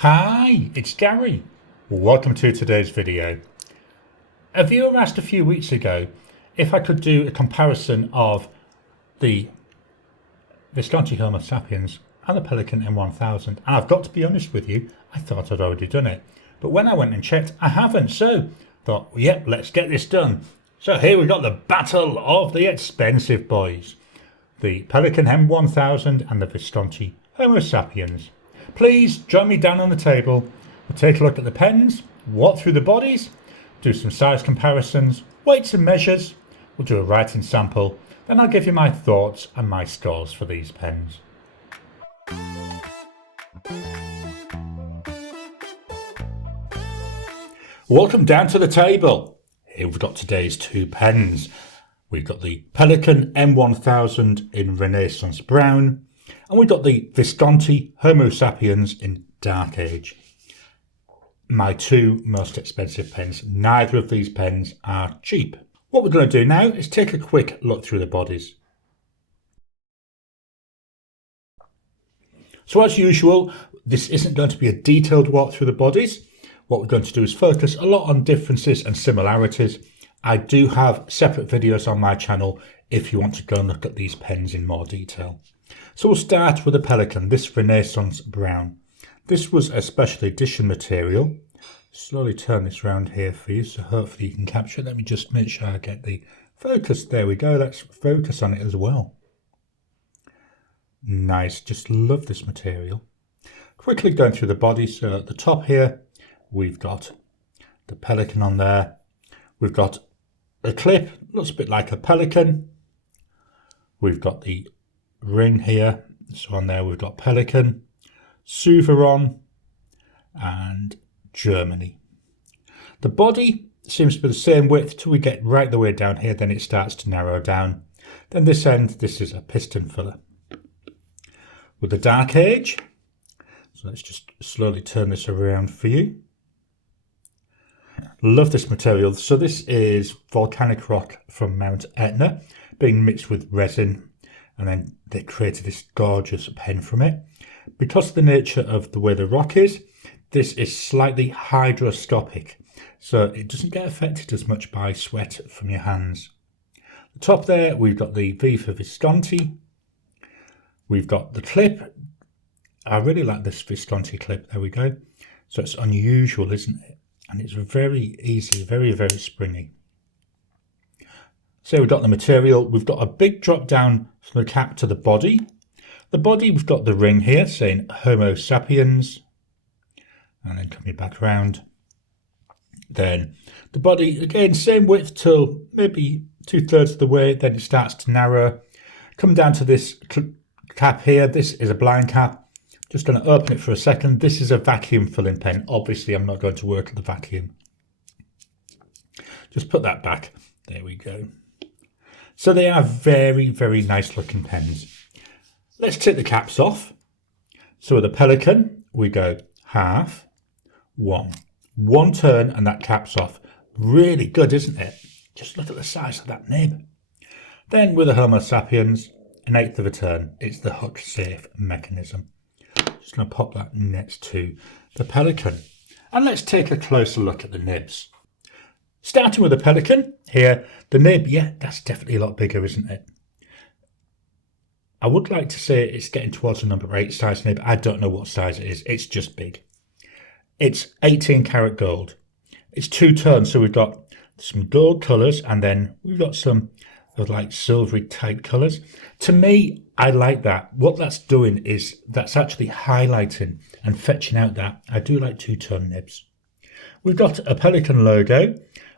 Hi, it's Gary. Welcome to today's video. A viewer asked a few weeks ago if I could do a comparison of the Visconti Homo Sapiens and the Pelikan M1000, and I've got to be honest with you, I thought I'd already done it, but when I went and checked, I haven't, so thought, yep, let's get this done. So here we got the battle of the expensive boys, the Pelikan M1000 and the Visconti Homo Sapiens. Please join me down on the table. We'll take a look at the pens, walk through the bodies, do some size comparisons, weights and measures. We'll do a writing sample, then I'll give you my thoughts and my scores for these pens. Welcome down to the table. Here we've got today's two pens. We've got the Pelikan M1000 in Renaissance Brown, and we've got the Visconti Homo Sapiens in Dark Age. My two most expensive pens. Neither of these pens are cheap. What we're going to do now is take a quick look through the bodies. So as usual, this isn't going to be a detailed walk through the bodies. What we're going to do is focus a lot on differences and similarities. I do have separate videos on my channel if you want to go and look at these pens in more detail. So we'll start with the Pelikan, this Renaissance Brown. This was a special edition material. Slowly turn this around here for you, so hopefully you can capture it. Let me just make sure I get the focus. There we go. Let's focus on it as well. Nice. Just love this material. Quickly going through the body. So at the top here, we've got the Pelikan on there. We've got a clip. Looks a bit like a Pelikan. We've got the ring here. So on there we've got Pelikan, Souverain, and Germany. The body seems to be the same width till we get right the way down here, then it starts to narrow down. Then this end, this is a piston filler. With the Dark Age, so let's just slowly turn this around for you. Love this material. So this is volcanic rock from Mount Etna being mixed with resin, and then they created this gorgeous pen from it. Because of the nature of the way the rock is, this is slightly hygroscopic, so it doesn't get affected as much by sweat from your hands. The top there, we've got the V for Visconti. We've got the clip. I really like this Visconti clip. There we go. So it's unusual, isn't it? And it's very easy, very, very springy. So we've got the material. We've got a big drop down from the cap to the body. The body, we've got the ring here saying Homo Sapiens. And then coming back around. Then the body, again, same width till maybe 2/3 of the way. Then it starts to narrow. Come down to this cap here. This is a blind cap. Just going to open it for a second. This is a vacuum filling pen. Obviously, I'm not going to work at the vacuum. Just put that back. There we go. So they are very, very nice looking pens. Let's take the caps off. So with the Pelikan, we go half, one turn, and that cap's off. Really good, isn't it? Just look at the size of that nib. Then with the Homo Sapiens, an eighth of a turn. It's the hook safe mechanism. Just going to pop that next to the Pelikan. And let's take a closer look at the nibs. Starting with the Pelikan, here, the nib, yeah, that's definitely a lot bigger, isn't it? I would like to say it's getting towards a number 8 size nib. I don't know what size it is. It's just big. It's 18 karat gold. It's two-tone, so we've got some gold colours and then we've got some of like silvery type colours. To me, I like that. What that's doing is that's actually highlighting and fetching out that. I do like two-tone nibs. We've got a Pelikan logo.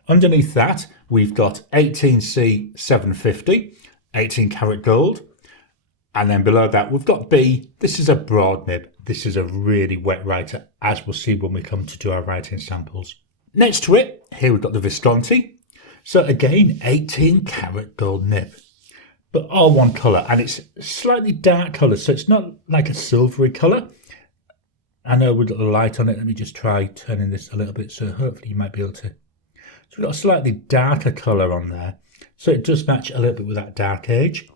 Underneath that, we've got 18C 750, 18 karat gold. And then below that, we've got B. This is a broad nib. This is a really wet writer, as we'll see when we come to do our writing samples. Next to it, here we've got the Visconti. So again, 18 karat gold nib, but all one colour. And it's slightly dark colour, so it's not like a silvery colour. I know we've got the light on it. Let me just try turning this a little bit, so hopefully you might be able to. So we've got a slightly darker colour on there. So it does match a little bit with that Dark Age.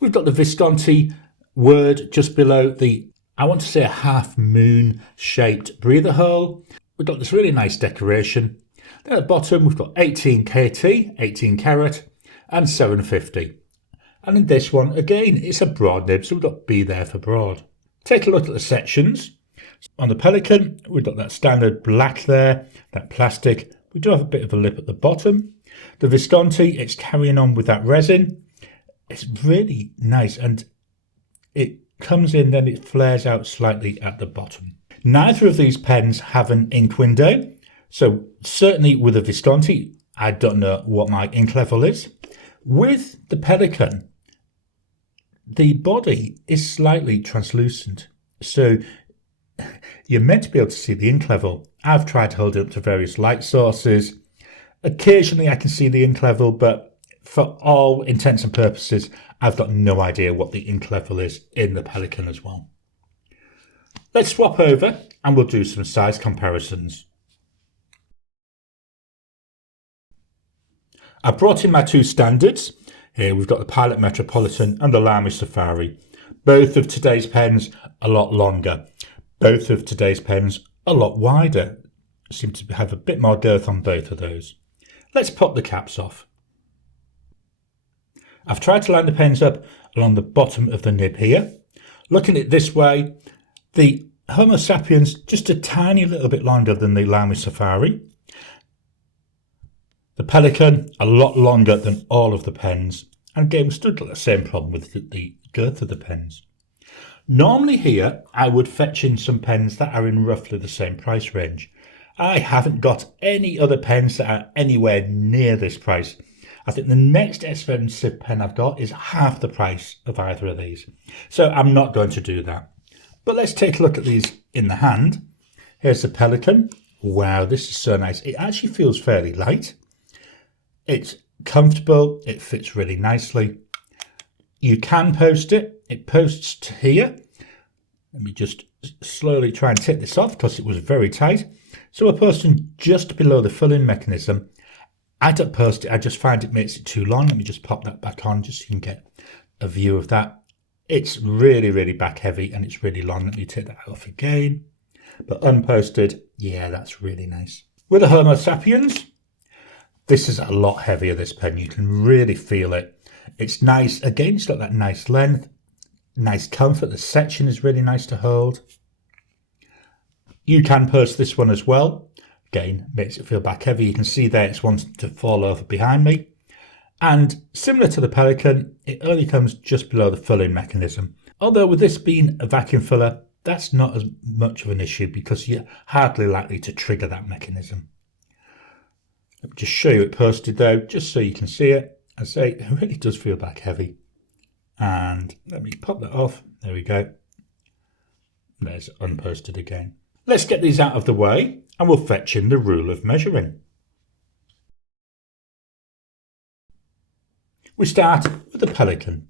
We've got the Visconti word just below the I want to say a half moon shaped breather hole. We've got this really nice decoration. Then at the bottom we've got 18 KT, 18 carat and 750. And in this one again it's a broad nib, so we've got B there for broad. Take a look at the sections. On the Pelikan we've got that standard black there, that plastic. We do have a bit of a lip at the bottom. The Visconti, it's carrying on with that resin. It's really nice and it comes in, then it flares out slightly at the bottom. Neither of these pens have an ink window, so certainly with the Visconti, I don't know what my ink level is. With the Pelikan, the body is slightly translucent, so you're meant to be able to see the ink level. I've tried to hold it up to various light sources. Occasionally I can see the ink level, but for all intents and purposes, I've got no idea what the ink level is in the Pelikan as well. Let's swap over and we'll do some size comparisons. I brought in my two standards. Here we've got the Pilot Metropolitan and the Lamy Safari. Both of today's pens a lot longer. Both of today's pens a lot wider. Seem to have a bit more girth on both of those. Let's pop the caps off. I've tried to line the pens up along the bottom of the nib here. Looking at it this way, the Homo Sapiens just a tiny little bit longer than the Lamy Safari. The Pelikan a lot longer than all of the pens. And again, we still got the same problem with the girth of the pens. Normally here, I would fetch in some pens that are in roughly the same price range. I haven't got any other pens that are anywhere near this price. I think the next expensive pen I've got is half the price of either of these. So I'm not going to do that. But let's take a look at these in the hand. Here's the Pelikan. Wow, this is so nice. It actually feels fairly light. It's comfortable. It fits really nicely. You can post it. It posts to here. Let me just slowly try and take this off because it was very tight. So we're posting just below the fill-in mechanism. I don't post it, I just find it makes it too long. Let me just pop that back on just so you can get a view of that. It's really, really back heavy and it's really long. Let me take that off again. But unposted, yeah, that's really nice. With the Homo Sapiens, this is a lot heavier, this pen. You can really feel it. It's nice. Again, it's got that nice length, nice comfort. The section is really nice to hold. You can post this one as well. Again, makes it feel back heavy. You can see there it's wanting to fall over behind me. And similar to the Pelikan, it only comes just below the fill-in mechanism. Although with this being a vacuum filler, that's not as much of an issue because you're hardly likely to trigger that mechanism. Let me just show you it posted though, just so you can see it. I say it really does feel back heavy. And let me pop that off. There we go. There's unposted again. Let's get these out of the way and we'll fetch in the rule of measuring. We start with the Pelikan.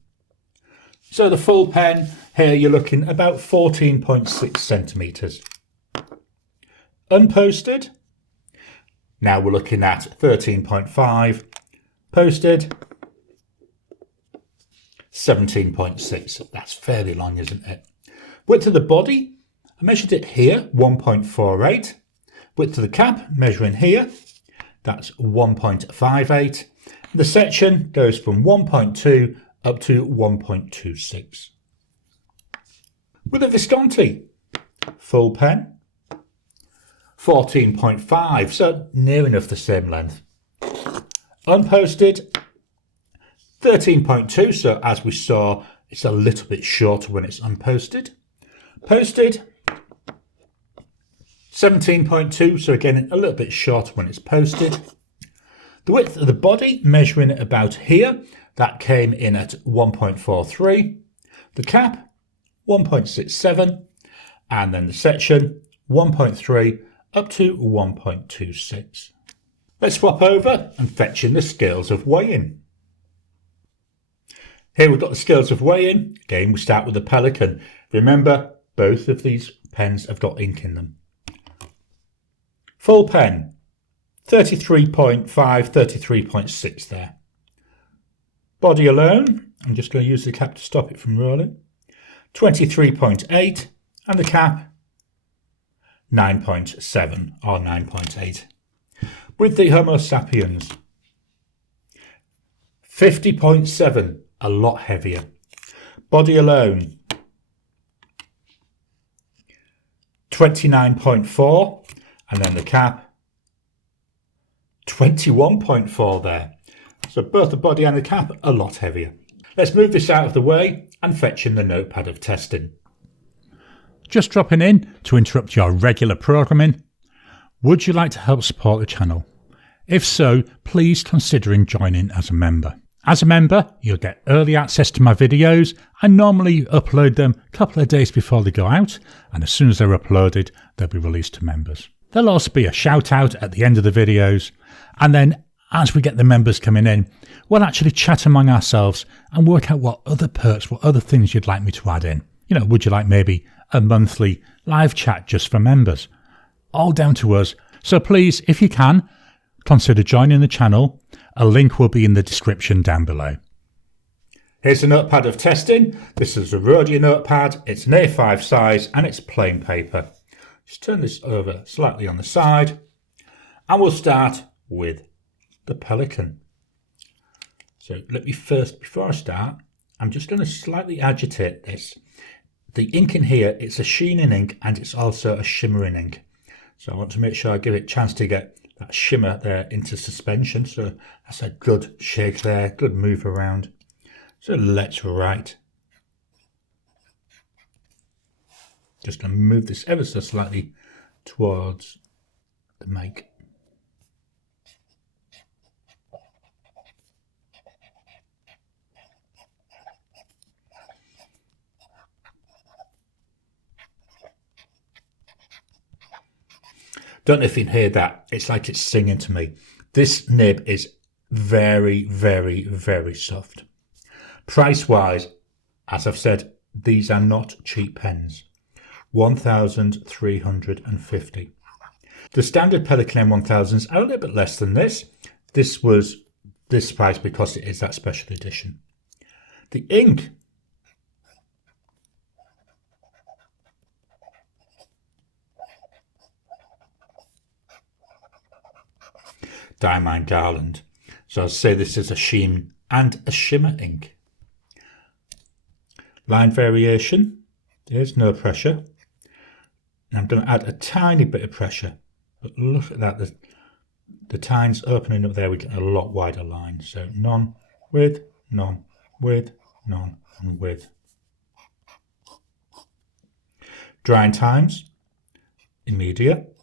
So the full pen, here you're looking about 14.6 centimetres. Unposted, now we're looking at 13.5. Posted, 17.6. That's fairly long, isn't it? Width of the body, I measured it here, 1.48. Width of the cap, measuring here, that's 1.58. The section goes from 1.2 up to 1.26. With a Visconti, full pen, 14.5, so near enough the same length. Unposted, 13.2, so as we saw, it's a little bit shorter when it's unposted. Posted, 17.2, so again, a little bit shorter when it's posted. The width of the body, measuring it about here, that came in at 1.43. The cap, 1.67. And then the section, 1.3 up to 1.26. Let's swap over and fetch in the scales of weighing. Here we've got the scales of weighing. Again, we start with the Pelikan. Remember, both of these pens have got ink in them. Full pen, 33.5, 33.6 there. Body alone, I'm just going to use the cap to stop it from rolling. 23.8, And the cap, 9.7 or 9.8. With the Homo Sapiens, 50.7, a lot heavier. Body alone, 29.4, and then the cap, 21.4 there. So both the body and the cap a lot heavier. Let's move this out of the way and fetch in the notepad of testing. Just dropping in to interrupt your regular programming. Would you like to help support the channel? If so, please consider joining as a member. As a member, you'll get early access to my videos. I normally upload them a couple of days before they go out, and as soon as they're uploaded, they'll be released to members. There'll also be a shout out at the end of the videos, and then as we get the members coming in, we'll actually chat among ourselves and work out what other perks, what other things you'd like me to add in. You know, would you like maybe a monthly live chat just for members? All down to us. So please, if you can, consider joining the channel. A link will be in the description down below. Here's a notepad of testing. This is a Rhodia notepad. It's an A5 size and it's plain paper. Just turn this over slightly on the side and we'll start with the Pelikan. So let me first, before I start, I'm just going to slightly agitate this. The ink in here, it's a sheening ink and it's also a shimmering ink. So I want to make sure I give it a chance to get that shimmer there into suspension. So that's a good shake there, good move around. So let's write. Just going to move this ever so slightly towards the mic. Don't know if you can hear that. It's like it's singing to me. This nib is very, very, very soft. Price-wise, as I've said, these are not cheap pens. 1,350. The standard Pelikan M1000s are a little bit less than this. This was this price because it is that special edition. The ink, Diamine Garland. So I'll say this is a sheen and a shimmer ink. Line variation, there's no pressure. And I'm going to add a tiny bit of pressure. But look at that, the tines opening up there, we get a lot wider line. So none, with, none, with, none, and with. Drying times, immediate.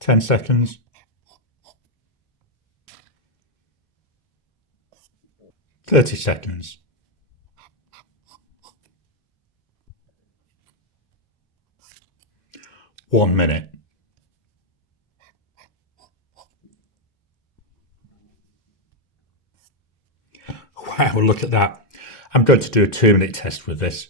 10 seconds. 30 seconds. One minute. Wow, look at that. I'm going to do a 2-minute test with this.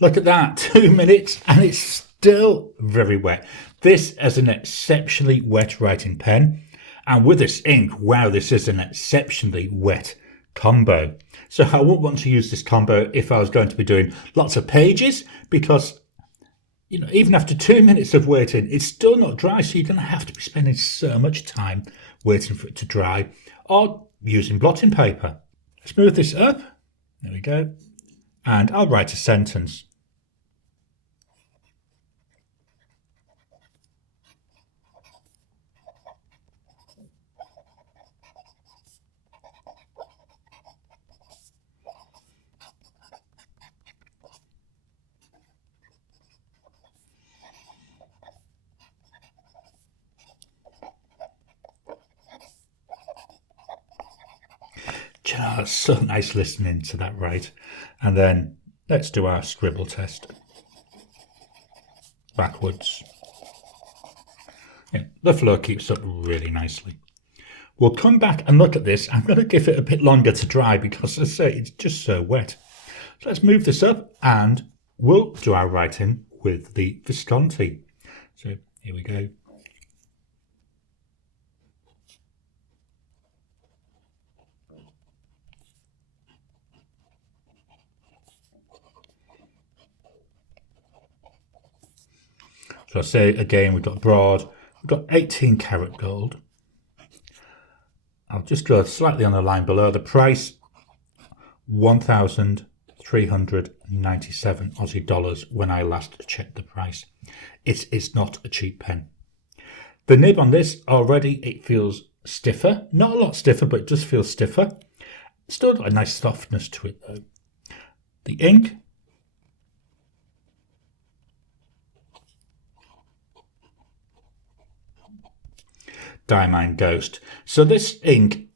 Look at that, 2 minutes and it's still very wet. This is an exceptionally wet writing pen. And with this ink, wow, this is an exceptionally wet combo. So I wouldn't want to use this combo if I was going to be doing lots of pages because, you know, even after 2 minutes of waiting, it's still not dry. So you're going to have to be spending so much time waiting for it to dry or using blotting paper. Let's move this up. There we go. And I'll write a sentence. Do you know, it's so nice listening to that write. And then let's do our scribble test. Backwards. Yeah, the flow keeps up really nicely. We'll come back and look at this. I'm going to give it a bit longer to dry because, as I say, it's just so wet. So let's move this up and we'll do our writing with the Visconti. So here we go. So I say again, we've got broad, we've got 18 karat gold. I'll just go slightly on the line below. The price, 1,397 Aussie dollars when I last checked the price. It's not a cheap pen. The nib on this already, it feels stiffer. Not a lot stiffer, but it does feel stiffer. Still got a nice softness to it though. The ink, Diamine Ghost. So this ink,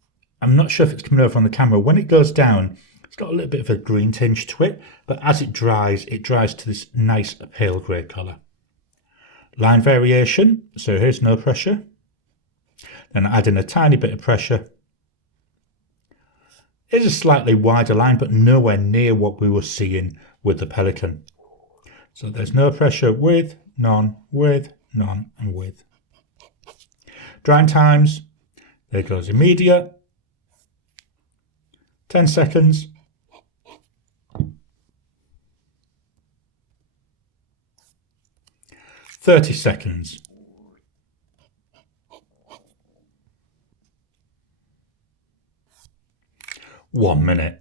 I'm not sure if it's coming over on the camera. When it goes down, it's got a little bit of a green tinge to it, but as it dries to this nice pale grey colour. Line variation, so here's no pressure. Then I add in a tiny bit of pressure. It's a slightly wider line, but nowhere near what we were seeing with the Pelikan. So there's no pressure with, none, and with. Drying times, there goes immediate, 10 seconds, 30 seconds, 1 minute.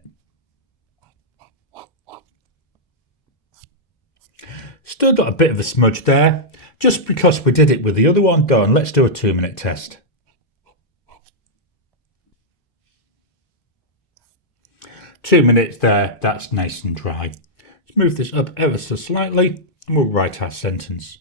Still got a bit of a smudge there, just because we did it with the other one. Go on, let's do a 2-minute test. Two minutes there, that's nice and dry. Let's move this up ever so slightly and we'll write our sentence.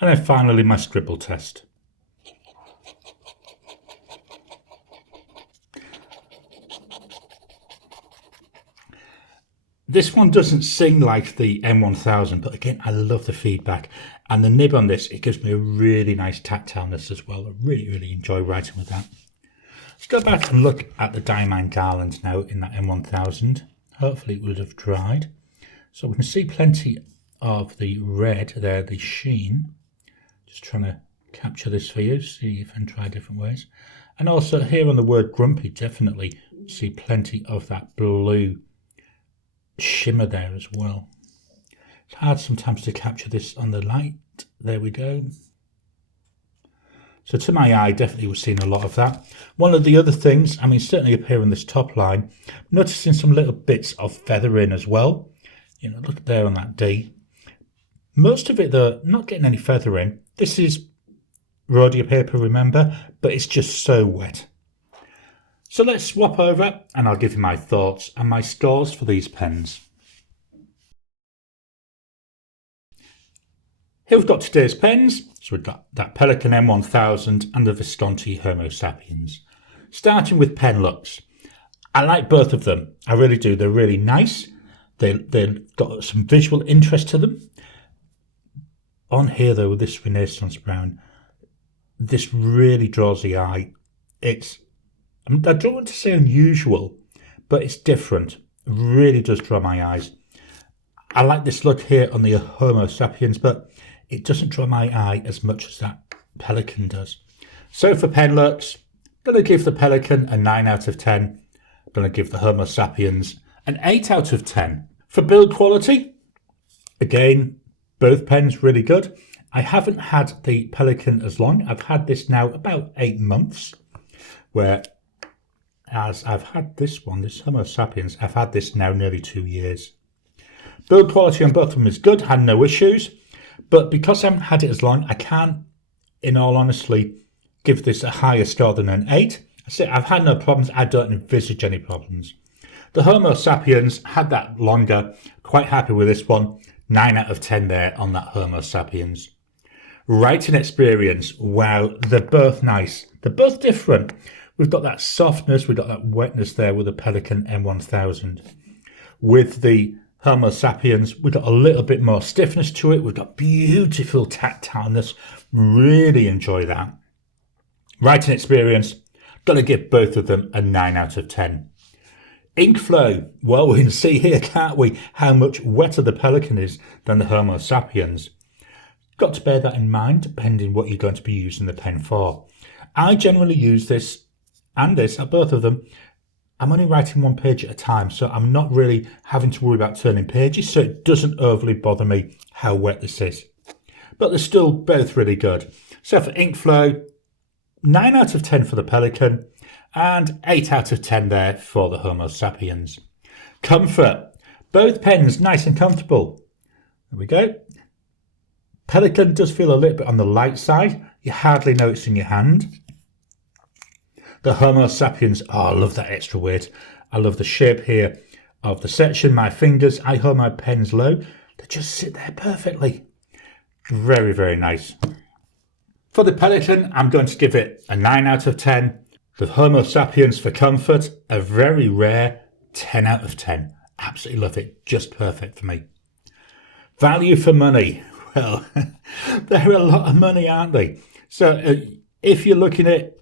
And then finally my scribble test. This one doesn't sing like the M1000, but again, I love the feedback. And the nib on this, it gives me a really nice tactileness as well. I really enjoy writing with that. Let's go back and look at the Diamine Garland now in that M1000. Hopefully it would have dried. So we can see plenty of the red there, the sheen. Just trying to capture this for you, see if I can try different ways. And also here on the word grumpy, definitely see plenty of that blue shimmer there as well. It's hard sometimes to capture this on the light. There we go. So to my eye, definitely we're seeing a lot of that. One of the other things, I mean, certainly up here on this top line, noticing some little bits of feathering as well. You know, look there on that D. Most of it though, not getting any feathering. This is rhodia paper, remember, but it's just so wet. So let's swap over and I'll give you my thoughts and my scores for these pens. Here we've got today's pens. So we've got that Pelikan M1000 and the Visconti Homo Sapiens. Starting with pen looks. I like both of them. I really do. They're really nice. They've got some visual interest to them. On here though, with this Renaissance brown, this really draws the eye. I don't want to say unusual, but it's different. It really does draw my eyes. I like this look here on the Homo Sapiens, but it doesn't draw my eye as much as that Pelikan does. So for pen looks, I'm going to give the Pelikan a 9 out of 10. I'm going to give the Homo Sapiens an 8 out of 10. For build quality, again, both pens really good. I haven't had the Pelikan as long. I've had this now about 8 months, whereas I've had this one, this Homo Sapiens, I've had this now nearly 2 years. Build quality on both of them is good, had no issues, but because I haven't had it as long, I can't, in all honesty, give this a higher score than an 8. I say I've had no problems, I don't envisage any problems. The Homo Sapiens had that longer, quite happy with this one. 9 out of 10 there on that Homo Sapiens. Writing experience, wow, they're both nice. They're both different. We've got that softness, we've got that wetness there with the Pelikan M1000. With the Homo Sapiens, we've got a little bit more stiffness to it. We've got beautiful tactileness. Really enjoy that. Writing experience, gonna give both of them a 9 out of 10. Ink flow, well, we can see here, can't we, how much wetter the Pelikan is than the Homo Sapiens. Got to bear that in mind, depending what you're going to be using the pen for. I generally use this and this, both of them. I'm only writing one page at a time, so I'm not really having to worry about turning pages, so it doesn't overly bother me how wet this is. But they're still both really good. So for ink flow, 9 out of 10 for the Pelikan, and 8 out of 10 there for the Homo Sapiens. Comfort, both pens nice and comfortable. There we go. Pelikan does feel a little bit on the light side. You hardly know it's in your hand. The Homo Sapiens, oh, I love that extra weight. I love the shape here of the section. My fingers, I hold my pens low. They just sit there perfectly. Very, very nice. For the Pelikan, I'm going to give it a 9 out of 10. The Homo Sapiens for comfort, a very rare 10 out of 10. Absolutely love it. Just perfect for me. Value for money. Well, they're a lot of money, aren't they? So if you're looking at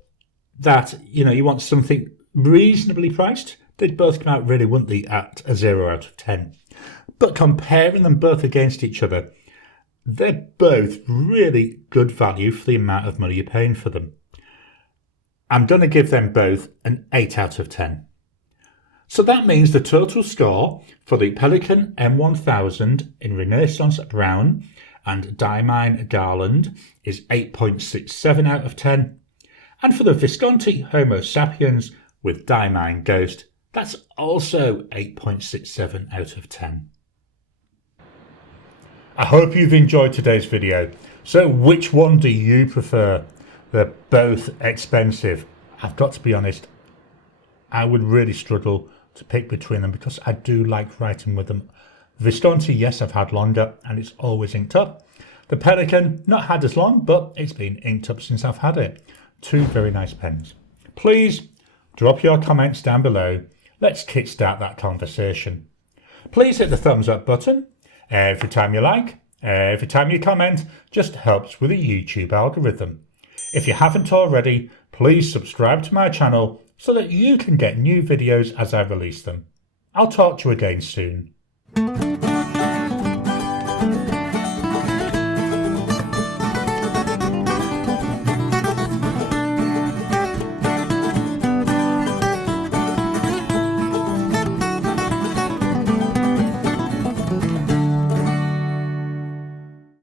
that, you want something reasonably priced, they'd both come out really, wouldn't they, at a 0 out of 10. But comparing them both against each other, they're both really good value for the amount of money you're paying for them. I'm going to give them both an 8 out of 10. So that means the total score for the Pelikan M1000 in Renaissance Brown and Diamine Garland is 8.67 out of 10. And for the Visconti Homo Sapiens with Diamine Ghost, that's also 8.67 out of 10. I hope you've enjoyed today's video. So which one do you prefer? They're both expensive. I've got to be honest, I would really struggle to pick between them because I do like writing with them. Visconti, yes, I've had longer and it's always inked up. The Pelikan, not had as long, but it's been inked up since I've had it. Two very nice pens. Please drop your comments down below. Let's kickstart that conversation. Please hit the thumbs up button. Every time you like, every time you comment, just helps with the YouTube algorithm. If you haven't already, please subscribe to my channel so that you can get new videos as I release them. I'll talk to you again soon.